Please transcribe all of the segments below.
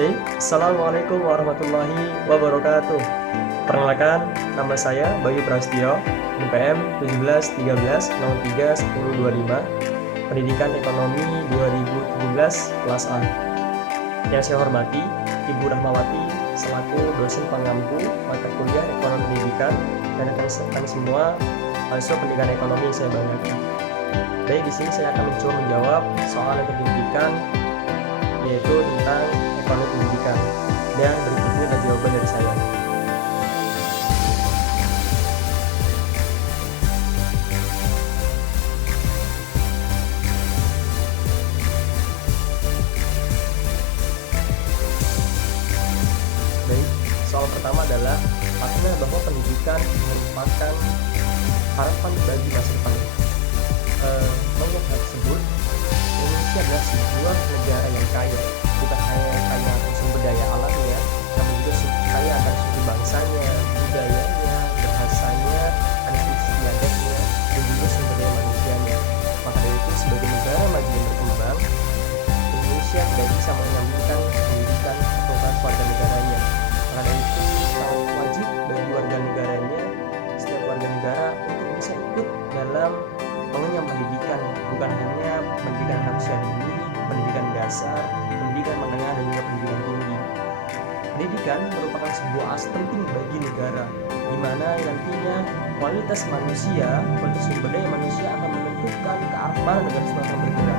Oke, Assalamualaikum warahmatullahi wabarakatuh. Perkenalkan, nama saya Bayu Prasetyo, NPM 1713031025, Pendidikan Ekonomi 2017 kelas A. Yang saya hormati, Ibu Rahmawati selaku dosen pengampu mata kuliah Ekonomi Pendidikan dan kami semua mahasiswa pendidikan ekonomi yang saya banggakan. Baik, di sini saya akan mencoba menjawab soal pendidikan, yaitu tentang ekonomi pendidikan, dan berikutnya adalah jawaban dari saya. Baik, soal pertama adalah apakah bahwa pendidikan merupakan harapan bagi masa depan. Menurut hal tersebut, Indonesia adalah sebuah negara yang kaya, bukan hanya kaya akan sumber daya alamnya, namun juga kaya akan suku bangsanya, budayanya, bahasanya, adat istiadatnya, dan juga sumber daya manusianya. Maka dari itu, sebagai negara maju dan berkembang, Indonesia tidak bisa menyampingkan pendidikan atau warga negaranya. Maka dari itu, sangat wajib bagi warga negaranya, setiap warga negara untuk bisa ikut dalam mengenyam pendidikan, bukan hanya pendidikan anak usia dini, pendidikan dasar, pendidikan menengah, dan juga pendidikan tinggi. Pendidikan merupakan sebuah aset penting bagi negara, di mana nantinya kualitas manusia, kualitas sumber daya manusia akan menentukan ke arah mana negara itu akan bergerak.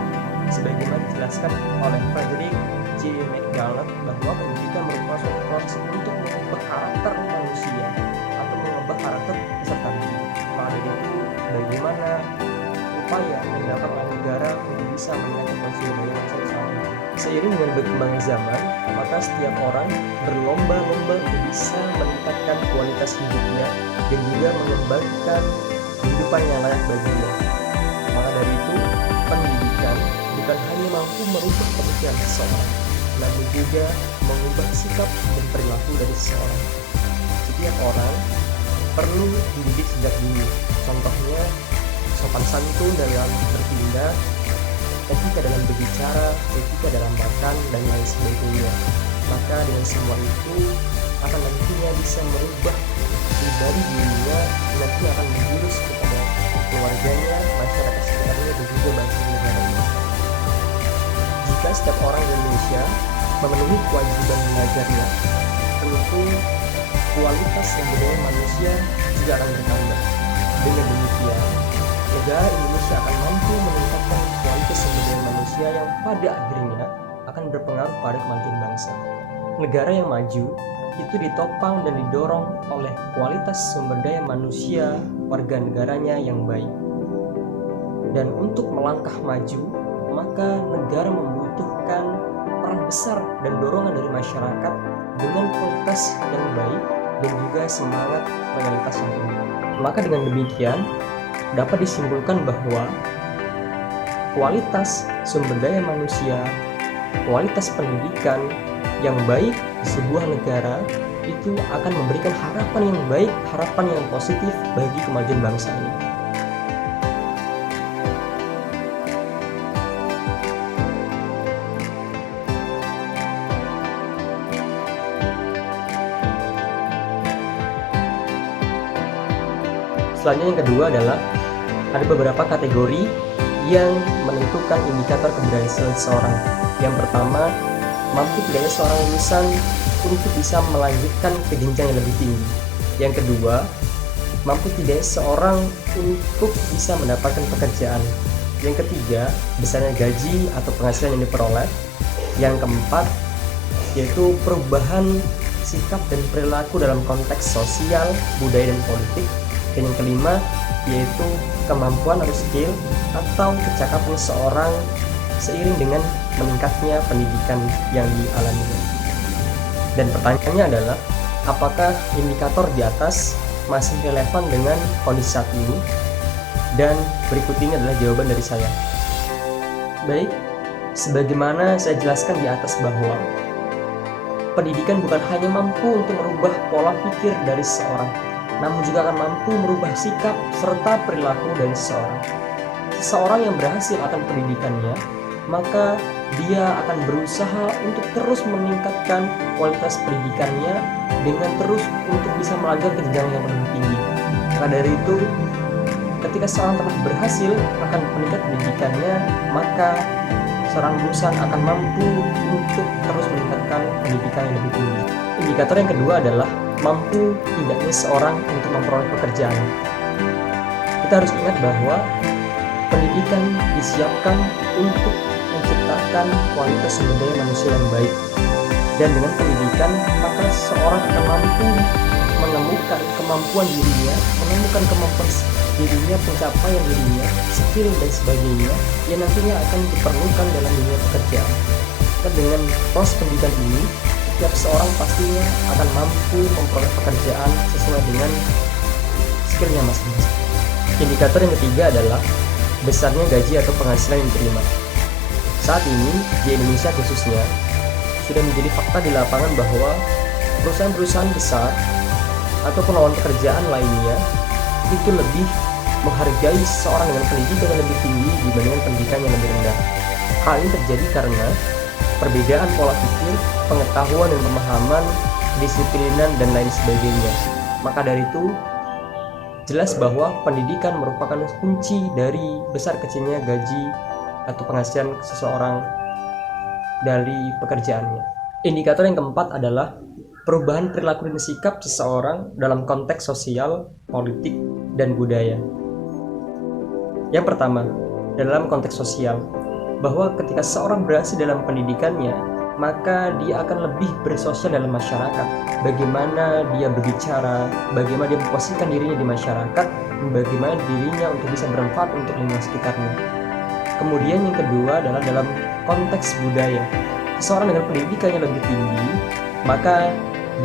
Sebagaimana dijelaskan oleh Frederick J. McDonald bahwa pendidikan merupakan suatu proses untuk mengubah karakter manusia atau mengubah karakter peserta didik. Maka dari itu, bagaimana upaya yang dilakukan oleh negara untuk bisa meningkatkan sumber daya manusia. Seiring dengan berkembangnya zaman, maka setiap orang berlomba-lomba untuk bisa meningkatkan kualitas hidupnya dan juga mengembangkan kehidupan yang layak baginya. Maka dari itu, pendidikan bukan hanya mampu merubah pemikiran seseorang, namun juga mengubah sikap dan perilaku dari seseorang. Setiap orang perlu dididik sejak dini. Contohnya, sopan santun dalam bertindak, etika dalam berbicara, etika dalam makan, dan lain sebagainya. Maka dengan semua itu akan nantinya bisa merubah pribadi dirinya, nanti akan menjurus kepada keluarganya, masyarakat sekitarnya, dan juga bangsa negaranya. Jika setiap orang di Indonesia memenuhi kewajiban belajarnya, tentu kualitas sumber daya manusia juga akan bertambah. Dengan demikian, negara Indonesia akan mampu meningkatkan kualitas sumber daya manusia yang pada akhirnya akan berpengaruh pada kemajuan bangsa. Negara yang maju itu ditopang dan didorong oleh kualitas sumber daya manusia warga negaranya yang baik. Dan untuk melangkah maju, maka negara membutuhkan peran besar dan dorongan dari masyarakat dengan kualitas yang baik dan juga semangat loyalitas yang tinggi. Maka dengan demikian, dapat disimpulkan bahwa kualitas sumber daya manusia, kualitas pendidikan yang baik di sebuah negara itu akan memberikan harapan yang baik, harapan yang positif bagi kemajuan bangsa ini. Selanjutnya yang kedua adalah ada beberapa kategori yang menentukan indikator keberhasilan seseorang. Yang pertama, mampu tidaknya seorang lulusan untuk bisa melanjutkan ke jenjang yang lebih tinggi. Yang kedua, mampu tidaknya seorang untuk bisa mendapatkan pekerjaan. Yang ketiga, besarnya gaji atau penghasilan yang diperoleh. Yang keempat, yaitu perubahan sikap dan perilaku dalam konteks sosial, budaya, dan politik. Dan yang kelima, yaitu kemampuan atau skill atau kecakapan seorang seiring dengan meningkatnya pendidikan yang dialaminya. Dan pertanyaannya adalah, apakah indikator di atas masih relevan dengan kondisi saat ini? Dan berikut ini adalah jawaban dari saya. Baik, sebagaimana saya jelaskan di atas bahwa pendidikan bukan hanya mampu untuk merubah pola pikir dari seseorang, namun juga akan mampu merubah sikap serta perilaku dari seseorang. Seseorang yang berhasil akan pendidikannya, maka dia akan berusaha untuk terus meningkatkan kualitas pendidikannya dengan terus untuk bisa melangkah ke jenjang yang lebih tinggi. Maka dari itu, ketika seorang telah berhasil akan meningkat pendidikannya, maka seorang lulusan akan mampu untuk terus meningkatkan pendidikan yang lebih tinggi. Indikator yang kedua adalah mampu tidaknya seorang untuk memperoleh pekerjaan. Kita harus ingat bahwa pendidikan disiapkan untuk menciptakan kualitas sumber daya manusia yang baik. Dan dengan pendidikan, maka seorang akan mampu menemukan kemampuan dirinya, menemukan kemampuan dirinya, pencapaian dirinya, skill dan sebagainya yang nantinya akan diperlukan dalam dunia pekerjaan. Dan dengan proses pendidikan ini, setiap seorang pastinya akan mampu memperoleh pekerjaan sesuai dengan skillnya masing-masing. Indikator yang ketiga adalah besarnya gaji atau penghasilan yang diterima. Saat ini, di Indonesia khususnya, sudah menjadi fakta di lapangan bahwa perusahaan-perusahaan besar atau penawaran pekerjaan lainnya itu lebih menghargai seseorang dengan pendidikan yang lebih tinggi dibandingkan pendidikan yang lebih rendah. Hal ini terjadi karena perbedaan pola pikir, pengetahuan dan pemahaman, kedisiplinan dan lain sebagainya. Maka dari itu, jelas bahwa pendidikan merupakan kunci dari besar kecilnya gaji atau penghasilan seseorang dari pekerjaannya. Indikator yang keempat adalah perubahan perilaku dan sikap seseorang dalam konteks sosial, politik, dan budaya. Yang pertama, dalam konteks sosial, bahwa ketika seorang berhasil dalam pendidikannya, maka dia akan lebih bersosial dalam masyarakat. Bagaimana dia berbicara, bagaimana dia memposisikan dirinya di masyarakat, bagaimana dirinya untuk bisa bermanfaat untuk lingkungan sekitarnya. Kemudian yang kedua adalah dalam konteks budaya. Seseorang dengan pendidikan yang lebih tinggi, maka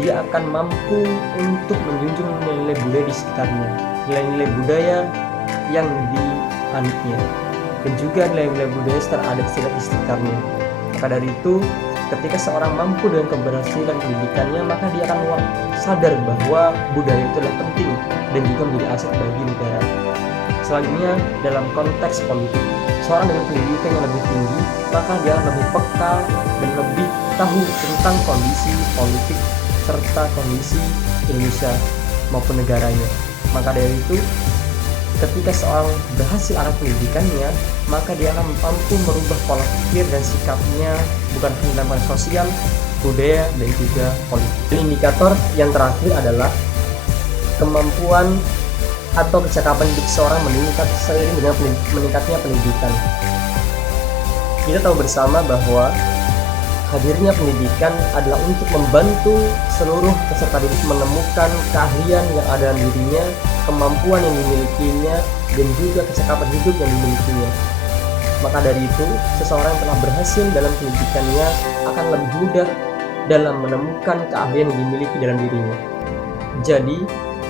dia akan mampu untuk menjunjung nilai-nilai budaya di sekitarnya, nilai-nilai budaya yang dianutnya, dan juga nilai-nilai budaya secara adat istiadat di sekitarnya. Maka dari itu, ketika seorang mampu dengan keberhasilan pendidikannya, maka dia akan sadar bahwa budaya itu adalah penting dan juga menjadi aset bagi negara. Selanjutnya, dalam konteks politik, seorang dengan pendidikan yang lebih tinggi, maka dia lebih peka dan lebih tahu tentang kondisi politik serta kondisi Indonesia maupun negaranya. Maka dari itu, ketika seorang berhasil akan pendidikannya, maka dia akan mampu merubah pola pikir dan sikapnya bukan hanya dalam konteks sosial, budaya, dan juga politik. Dan indikator yang terakhir adalah kemampuan atau kecakapan hidup seorang meningkat seiring dengan meningkatnya pendidikan. Kita tahu bersama bahwa hadirnya pendidikan adalah untuk membantu seluruh peserta didik menemukan keahlian yang ada dalam dirinya, kemampuan yang dimilikinya, dan juga kecakapan hidup yang dimilikinya. Maka dari itu, seseorang yang telah berhasil dalam pendidikannya akan lebih mudah dalam menemukan keahlian yang dimiliki dalam dirinya. Jadi,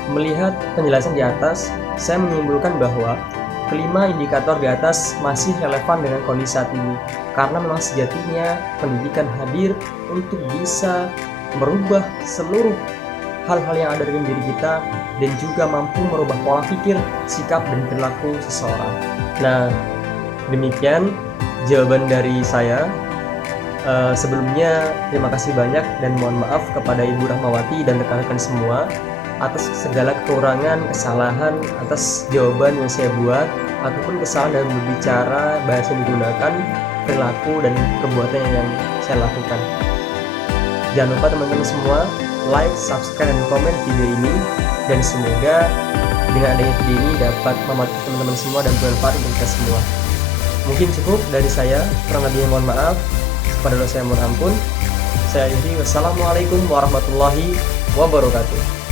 melihat penjelasan di atas, saya menyimpulkan bahwa kelima indikator di atas masih relevan dengan kondisi saat ini, karena memang sejatinya pendidikan hadir untuk bisa merubah seluruh hal-hal yang ada dalam diri kita dan juga mampu merubah pola pikir, sikap, dan perilaku seseorang. Nah, demikian jawaban dari saya. Sebelumnya, terima kasih banyak dan mohon maaf kepada Ibu Rahmawati dan rekan-rekan semua atas segala kekurangan, kesalahan, atas jawaban yang saya buat, ataupun kesalahan dalam berbicara, bahasa yang digunakan, perilaku, dan perbuatan yang saya lakukan. Jangan lupa teman-teman semua, like, subscribe, dan komen video ini, dan semoga dengan adanya video ini dapat membantu teman-teman semua dan bermanfaat untuk kita semua. Mungkin cukup dari saya, kurang lebihnya mohon maaf, kepada saya mohon ampun. Saya akhiri, wassalamualaikum warahmatullahi wabarakatuh.